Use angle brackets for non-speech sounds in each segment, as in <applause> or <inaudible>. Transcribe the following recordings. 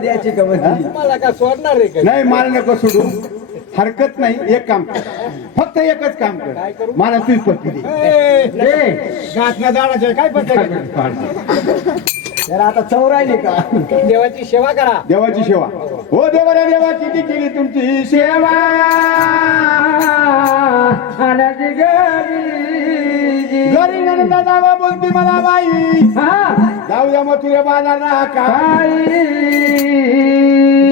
द्यायची मला का म्हणजे? सोडणार नाही माल नको सोडू हरकत नाही एक काम कर फक्त एकच काम कर मला तुझ पत्ती काय <laughs> जरा आता चौरायली राहिली का देवाची सेवा करा देवाची सेवा हो देवा देवाची देवा किती केली तुमची सेवा गरी घरी नंदा जावा बोलती मला बाई जाऊ द्या मग तुझ्या ना काही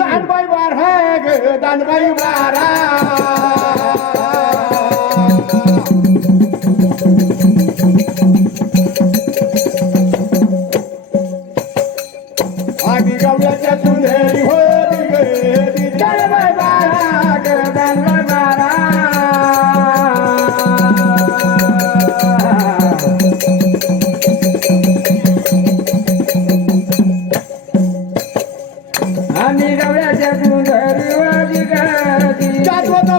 दानबाई बार है दानबाई बारा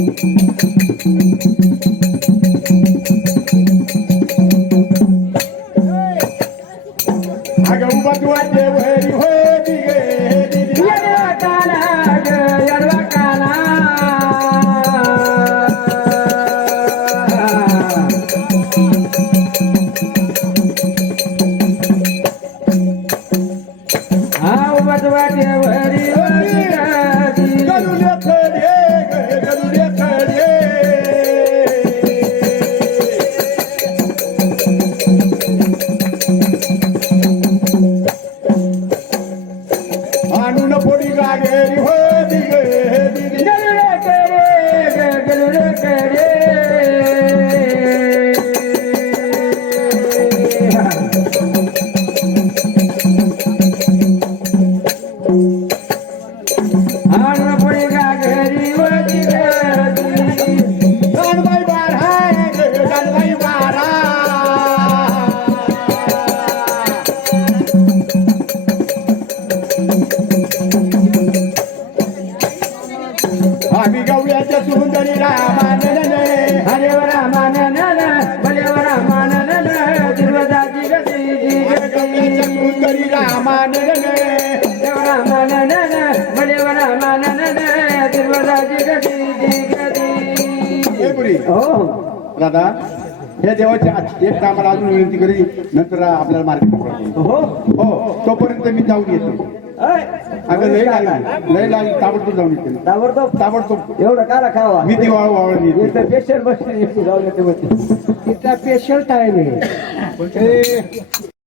I got what do I do? आम्ही गवळ्याच्या सुंदरीला मानन हरेव रामानन भलेव गती दुर्वदाची गतीची गवळ्याच्या सुंदरीला मानन देव रामानन भलेव रामानन दुर्वदाची जी गती हो दादा या देवाची एक कामाला अजून विनंती करी नंतर आपल्याला मार्ग हो हो तोपर्यंत मी जाऊन येतो अगं लय लागली लय लागली ताबडतोब जाऊन येते ताबडतोब ताबडतोब एवढं काला खावा मी ती वाळू वाळून येते पेशंट बसते जाऊन येते तिथला पेशंट आहे मी